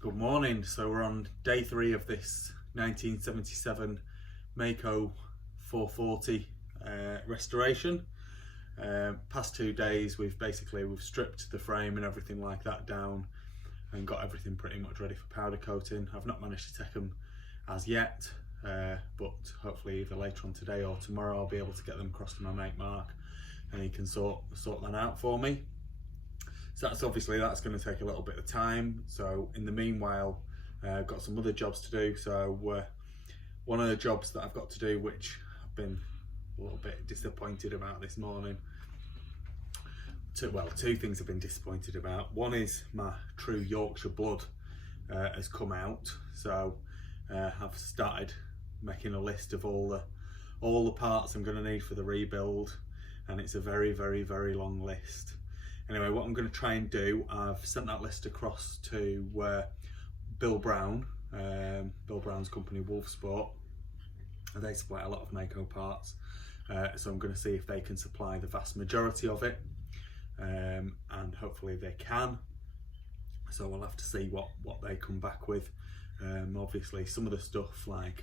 Good morning. So we're on day 3 of this 1977 Maico 440 restoration. Past 2 days we've stripped the frame and everything like that down and got everything pretty much ready for powder coating. I've not managed to take them as yet, but hopefully either later on today or tomorrow I'll be able to get them across to my mate Mark and he can sort that out for me. So that's going to take a little bit of time. So in the meanwhile, I've got some other jobs to do. So one of the jobs that I've got to do, which I've been a little bit disappointed about this morning. Two things I've been disappointed about. One is my true Yorkshire blood has come out. So I've started making a list of all the parts I'm going to need for the rebuild, and it's a very, very, very long list. Anyway, what I'm going to try and do, I've sent that list across to Bill Brown, Bill Brown's company Wolfsport. They supply a lot of Maico parts, so I'm going to see if they can supply the vast majority of it, and hopefully they can. So we'll have to see what they come back with. Obviously some of the stuff like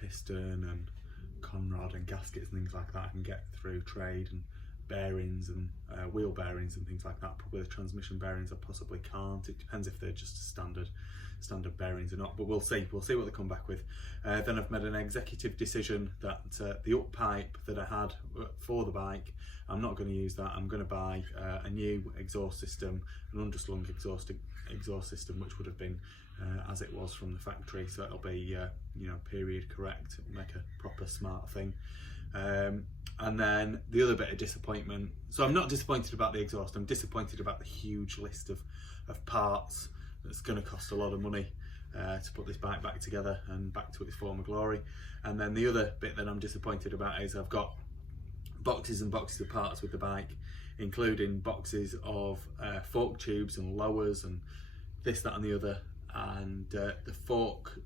piston and conrod and gaskets and things like that I can get through trade, and bearings and wheel bearings and things like that. Probably the transmission bearings I possibly can't. It depends if they're just standard bearings or not, but we'll see what they come back with. Then I've made an executive decision that the up pipe that I had for the bike, I'm not going to use that. I'm going to buy a new exhaust system, an underslung exhaust system, which would have been as it was from the factory, so it'll be period correct. It'll make a proper smart thing. And then the other bit of disappointment, so I'm not disappointed about the exhaust, I'm disappointed about the huge list of parts that's going to cost a lot of money to put this bike back together and back to its former glory. And then the other bit that I'm disappointed about is I've got boxes and boxes of parts with the bike, including boxes of fork tubes and lowers and this, that and the other, and the fork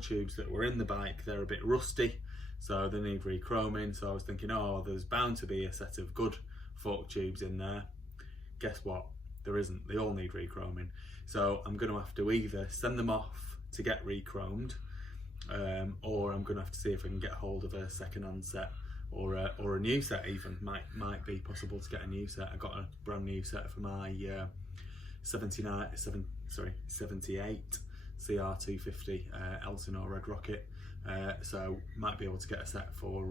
tubes that were in the bike, they're a bit rusty, so they need re-chroming. So I was thinking, oh, there's bound to be a set of good fork tubes in there. Guess what? There isn't. They all need re-chroming. So I'm going to have to either send them off to get re-chromed, or I'm going to have to see if I can get hold of a second-hand set or a new set. Even might be possible to get a new set. I got a brand new set for my 78 CR250 Elsinore Red Rocket. So might be able to get a set for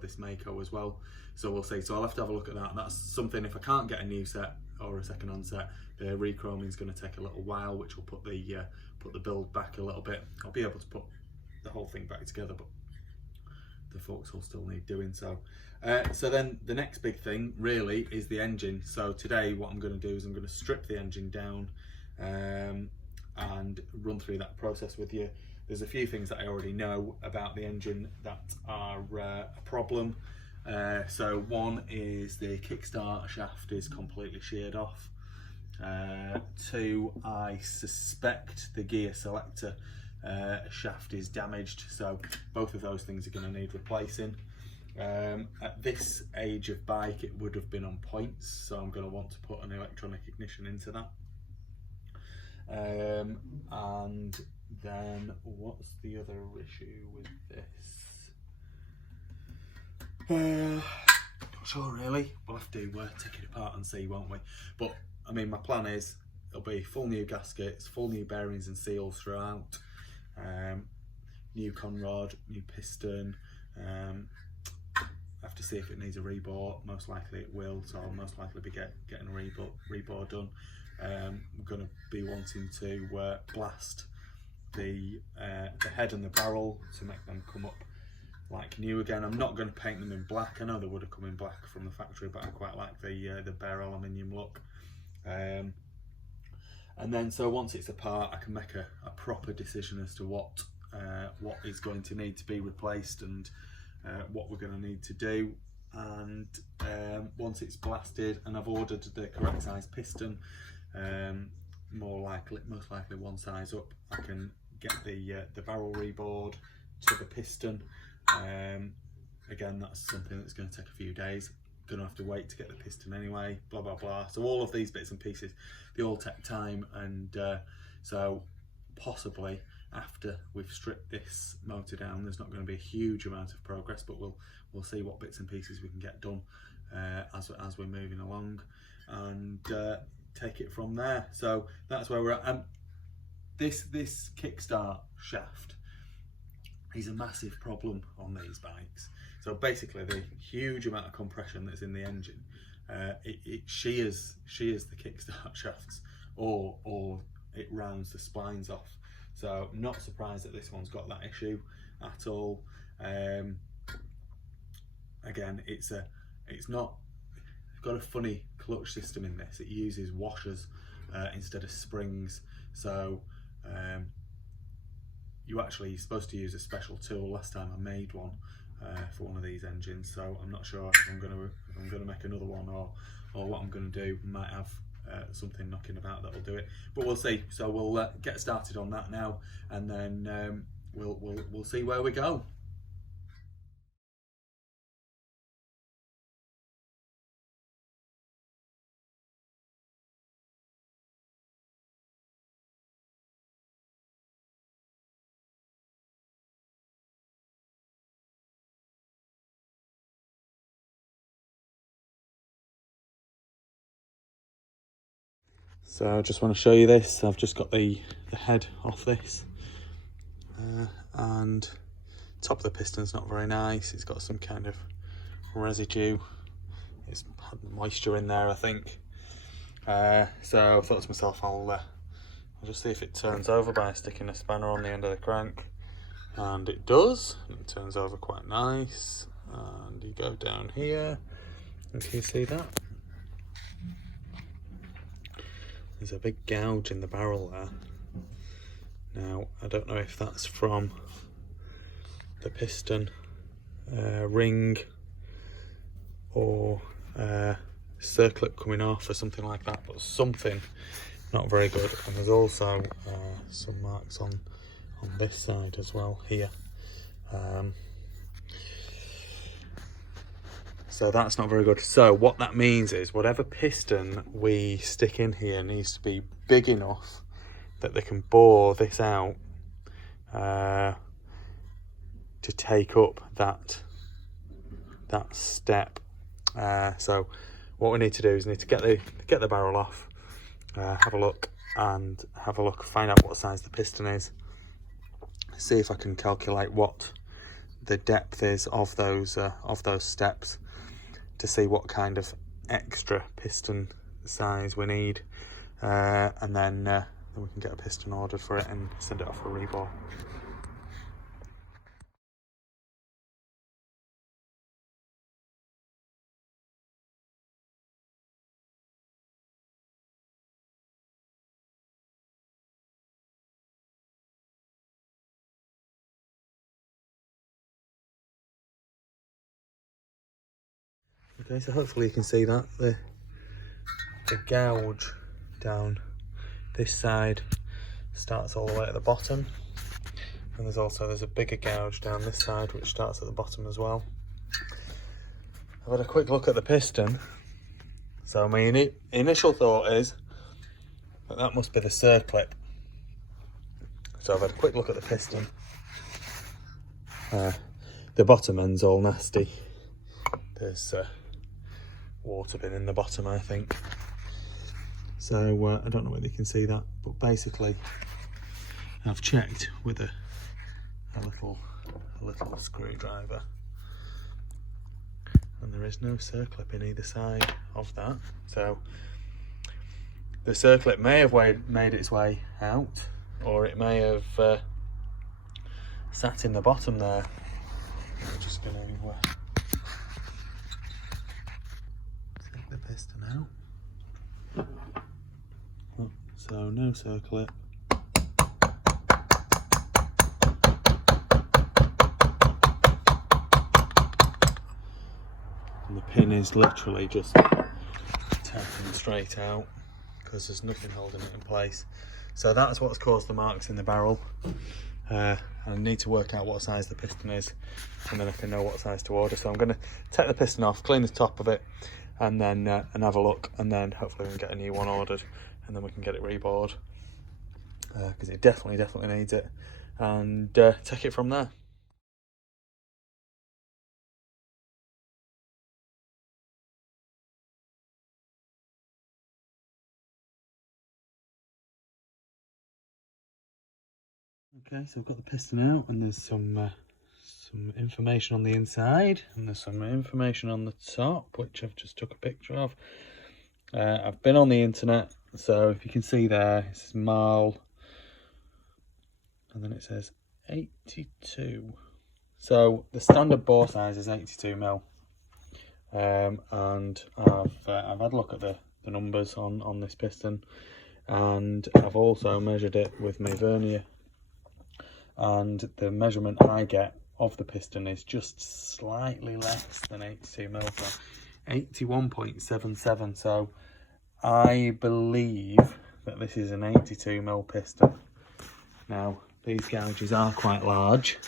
this Maico as well. So we'll see. So I'll have to have a look at that. And that's something, if I can't get a new set or a second-hand set, the re-chroming is going to take a little while, which will put the build back a little bit. I'll be able to put the whole thing back together, but the forks will still need doing so. So then the next big thing really is the engine. So today what I'm going to do is I'm going to strip the engine down and run through that process with you. There's a few things that I already know about the engine that are a problem. So one is the kickstart shaft is completely sheared off. 2, I suspect the gear selector shaft is damaged, so both of those things are going to need replacing. At this age of bike it would have been on points, so I'm going to want to put an electronic ignition into that. And then what's the other issue with this? Not sure really. We'll have to take it apart and see, won't we? But I mean, my plan is it'll be full new gaskets, full new bearings and seals throughout, new conrod, new piston. I have to see if it needs a rebore. Most likely it will, so I'll most likely be getting a rebore done. I'm going to be wanting to blast the head and the barrel to make them come up like new again. I'm not going to paint them in black. I know they would have come in black from the factory, but I quite like the bare aluminium look. And then so once it's apart, I can make a proper decision as to what is going to need to be replaced and what we're going to need to do. And once it's blasted and I've ordered the correct size piston, most likely one size up, I can get the barrel rebored to the piston. Again, that's something that's going to take a few days. Gonna have to wait to get the piston anyway, blah blah blah. So all of these bits and pieces, they all take time, and so possibly after we've stripped this motor down. There's not going to be a huge amount of progress, but we'll see what bits and pieces we can get done as we're moving along, and take it from there. So that's where we're at. This kickstart shaft is a massive problem on these bikes. So basically the huge amount of compression that's in the engine, it shears the kickstart shafts, or it rounds the splines off. So not surprised that this one's got that issue at all. Again, it's got a funny clutch system in this. It uses washers instead of springs. So you're supposed to use a special tool. Last time I made one for one of these engines, so I'm not sure if I'm gonna make another one, or what I'm gonna do. Might have something knocking about that'll do it, but we'll see. So we'll get started on that now, and then we'll see where we go. So I just want to show you this. I've just got the head off this, and top of the piston's not very nice. It's got some kind of residue. It's had moisture in there, I think. So I thought to myself, I'll just see if it turns over by sticking a spanner on the end of the crank, and it does. It turns over quite nice, and you go down here, and can you see that? There's a big gouge in the barrel there. Now, I don't know if that's from the piston ring, or circlip coming off, or something like that, but something not very good. And there's also some marks on this side as well here. So that's not very good. So what that means is whatever piston we stick in here needs to be big enough that they can bore this out to take up that step. So what we need to do is get the barrel off, have a look, find out what size the piston is, see if I can calculate what the depth is of those steps, to see what kind of extra piston size we need, and then we can get a piston ordered for it and send it off for rebore. Okay, so hopefully you can see that the gouge down this side starts all the way at the bottom, and there's a bigger gouge down this side which starts at the bottom as well. I've had a quick look at the piston. So my initial thought is that must be the circlip. So I've had a quick look at the piston. The bottom end's all nasty. There's water bin in the bottom, I think. So I don't know whether you can see that, but basically I've checked with a little screwdriver, and there is no circlip in either side of that. So the circlip may have made its way out, or it may have sat in the bottom there. I'm just going to take the piston out. Oh, so no circlip. And the pin is literally just tapping straight out because there's nothing holding it in place. So that's what's caused the marks in the barrel. I need to work out what size the piston is, and then I can know what size to order. So I'm going to take the piston off, clean the top of it, and then and have a look, and then hopefully we can get a new one ordered, and then we can get it rebored. because it definitely needs it, and take it from there. Okay, so I've got the piston out, and there's some information on the inside, and there's some information on the top, which I've just took a picture of. I've been on the internet, so if you can see there, it says mile, and then it says 82. So the standard bore size is 82 mil, and I've had a look at the numbers on this piston, and I've also measured it with my vernier, and the measurement I get of the piston is just slightly less than 82 mil, so 81.77. so I believe that this is an 82 mil piston. Now these gouges are quite large,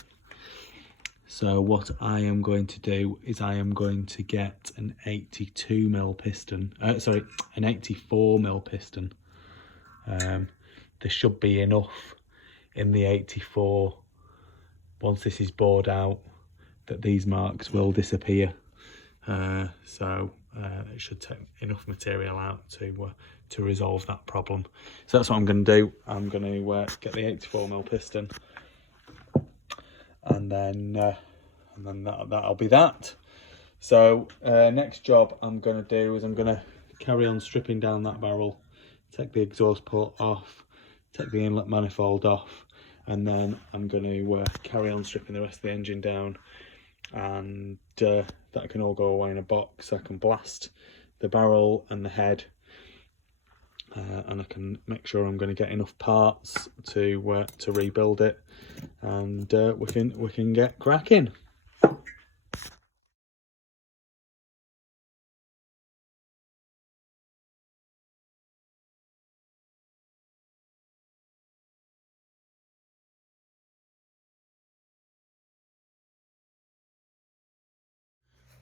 so what I am going to do is I am going to get an 82 mil piston, sorry, an 84 mil piston. There should be enough in the 84, once this is bored out, that these marks will disappear. So it should take enough material out to resolve that problem. So that's what I'm going to do. I'm going to get the 84 mil piston, and then that'll be that. So next job I'm going to do is I'm going to carry on stripping down that barrel, take the exhaust port off, take the inlet manifold off, and then I'm going to carry on stripping the rest of the engine down, and that can all go away in a box. I can blast the barrel and the head, and I can make sure I'm going to get enough parts to rebuild it, and we can get cracking.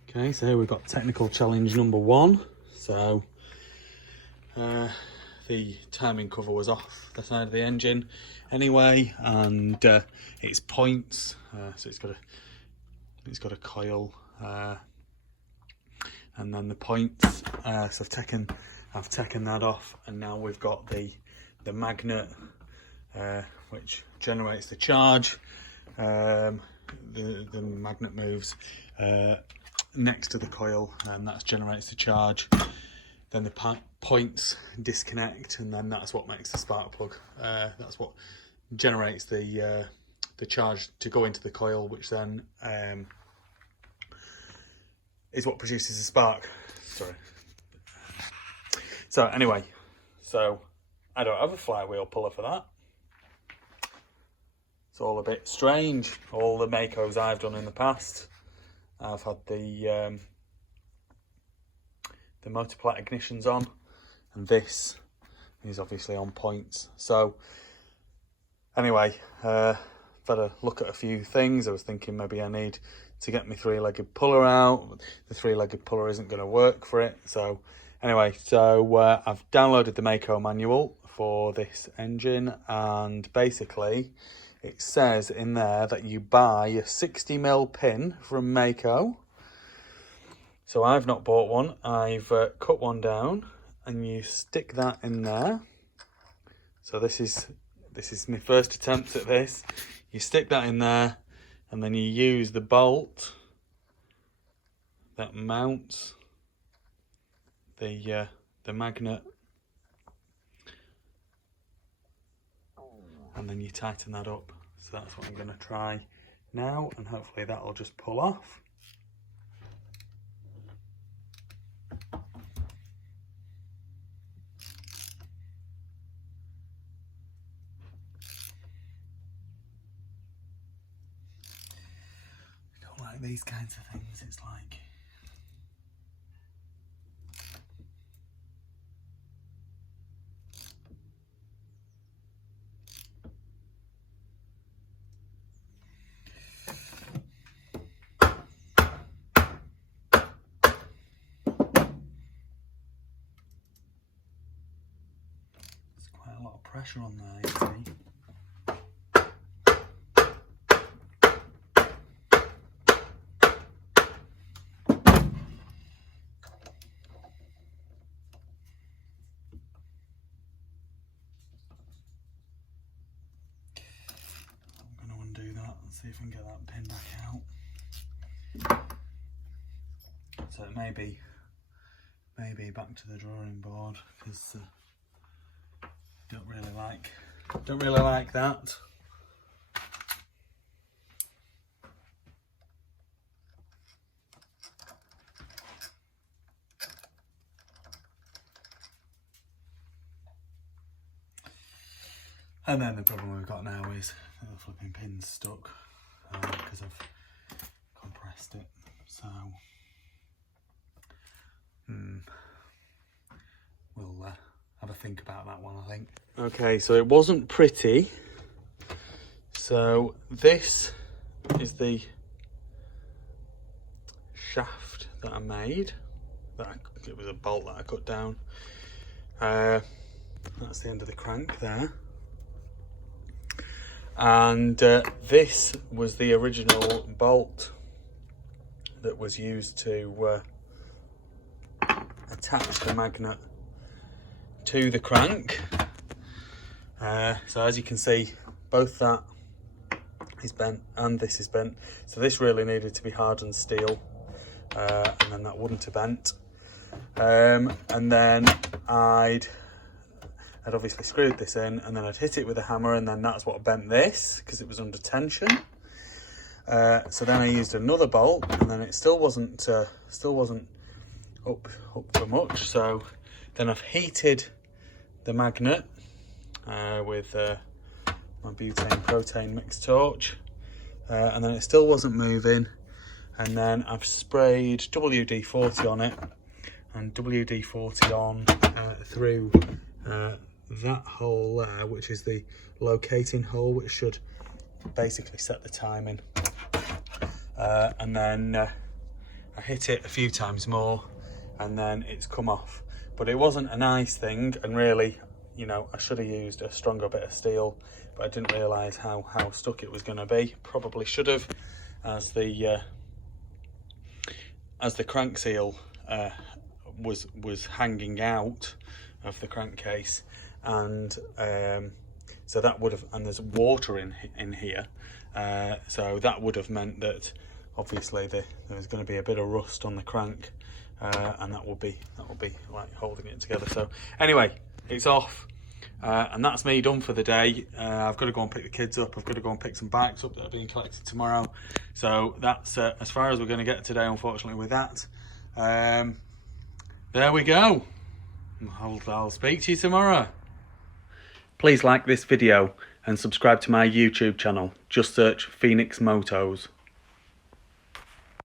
Okay, so here we've got technical challenge number 1. So the timing cover was off the side of the engine anyway, and its points, so it's got a coil, and then the points, so I've taken that off, and now we've got the magnet, which generates the charge. The magnet moves next to the coil, and that generates the charge. Then the points disconnect, and then that's what makes the spark plug. That's what generates the charge to go into the coil, which then is what produces the spark. Sorry. So anyway, so I don't have a flywheel puller for that. It's all a bit strange. All the Maicos I've done in the past, I've had the motor plate ignitions on, and this is obviously on points. So anyway, I've had a look at a few things. I was thinking maybe I need to get my 3-legged puller out. The 3-legged puller isn't going to work for it. So anyway, I've downloaded the Maico manual for this engine, and basically it says in there that you buy a 60mm pin from Maico. So I've not bought one. I've cut one down, and you stick that in there. So this is my first attempt at this. You stick that in there, and then you use the bolt that mounts the magnet, and then you tighten that up. So that's what I'm going to try now, and hopefully that'll just pull off. Like these kinds of things, it's like it's quite a lot of pressure. pressure on there, you see. I'm going to undo that and see if I can get that pin back out. So it may be back to the drawing board, because don't really like that. And then the problem we've got now is the flipping pin's stuck because I've compressed it. So we'll have a think about that one, I think. Okay, so it wasn't pretty. So this is the shaft that I made. It was a bolt that I cut down. That's the end of the crank there. And this was the original bolt that was used to attach the magnet to the crank. So as you can see, both that is bent and this is bent. So this really needed to be hardened steel, and then that wouldn't have bent. And then I'd obviously screwed this in, and then I'd hit it with a hammer, and then that's what bent this, because it was under tension. So then I used another bolt, and then it still wasn't up for much. So then I've heated the magnet with my butane propane mixed torch, and then it still wasn't moving. And then I've sprayed WD-40 on it, and WD-40 on through that hole there, which is the locating hole, which should basically set the timing. And then I hit it a few times more, and then it's come off. But it wasn't a nice thing, and really, you know, I should have used a stronger bit of steel, but I didn't realise how stuck it was going to be. Probably should have, as the crank seal was hanging out of the crankcase, and so that would have, and there's water in here, so that would have meant that obviously there was going to be a bit of rust on the crank, and that will be like holding it together. So anyway, it's off, and that's me done for the day. I've got to go and pick the kids up. I've got to go and pick some bikes up that are being collected tomorrow. So that's as far as we're going to get today, unfortunately, with that. There we go. I'll speak to you tomorrow. Please like this video and subscribe to my YouTube channel. Just search Phoenix Motos.